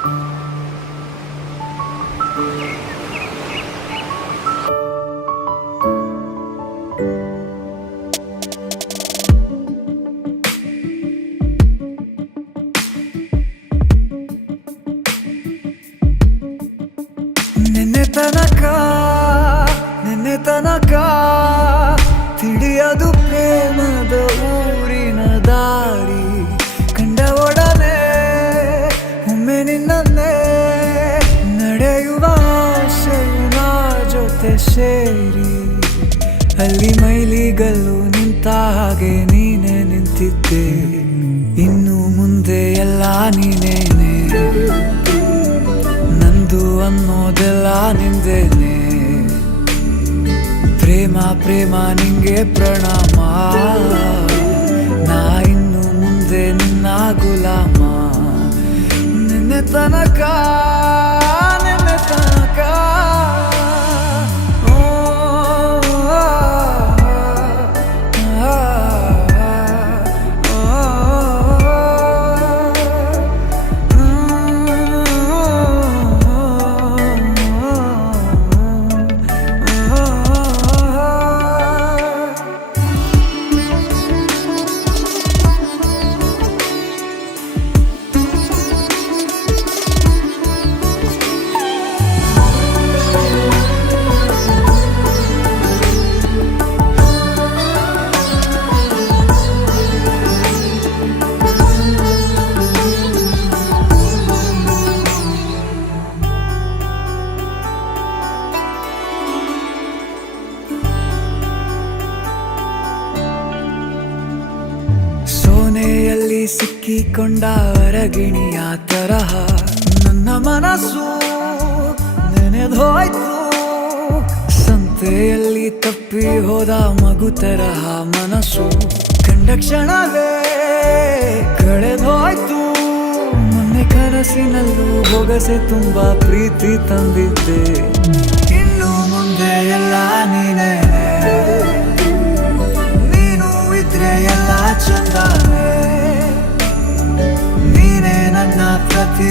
ನಿನ್ನೆ ತನಕ ತಿಳಿಯದು ಪ್ರೇಮದ ಊರಿನ ದಾರಿ. ಕಂಡ ಒಡನೆ ಒಮ್ಮೆ ನಿನ್ನೇ ನಡೆಯುವ ಆಸೆಯು ನಾ ಜೊತೆ ಸೇರಿ. ಅಲ್ಲಿ ಮೈಲಿಗಲ್ಲು ನಿಂತ ಹಾಗೆ ನೀನೆ ನಿಂತಿದ್ದೆ. ಇನ್ನು ಮುಂದೆ ಎಲ್ಲ ನೀನೇನೆ, ನಂದು ಅನ್ನೋದೆಲ್ಲ ನಿಂದೇನೆ. ಪ್ರೇಮ ಪ್ರೇಮ ನಿಂಗೆ ಪ್ರಣಾಮ, ನಾ ಇನ್ನು ಮುಂದೆ ನಿನ್ನ ಗುಲಾಮ. ನಿನ್ನೆ ತನಕ ಸೋನೆಯಲ್ಲಿ ಸಿಕ್ಕಿಕೊಂಡ ಅರಗಿಣಿಯ ತರಹ ನನ್ನ ಮನಸ್ಸು ನೆನೆದೋಯ್ತು. ಸಂತೆಯಲ್ಲಿ ತಪ್ಪಿ ಹೋದ ಮಗು ತರಹ ಮನಸ್ಸು ಕಂಡ ಕ್ಷಣವೇ ಕಳೆದೋಯ್ತು. ಮೊನ್ನೆ ಕನಸಿನಲ್ಲೂ ಬೊಗಸೆ ತುಂಬಾ ಪ್ರೀತಿ ತಂದಿದ್ದೆ. ಇನ್ನು ಮುಂದೆ ಎಲ್ಲ ನೀನೇ, ಎಲ್ಲ ಚಂದಾನೆ. ನೀನೇ ನನ್ನ ಪ್ರತಿ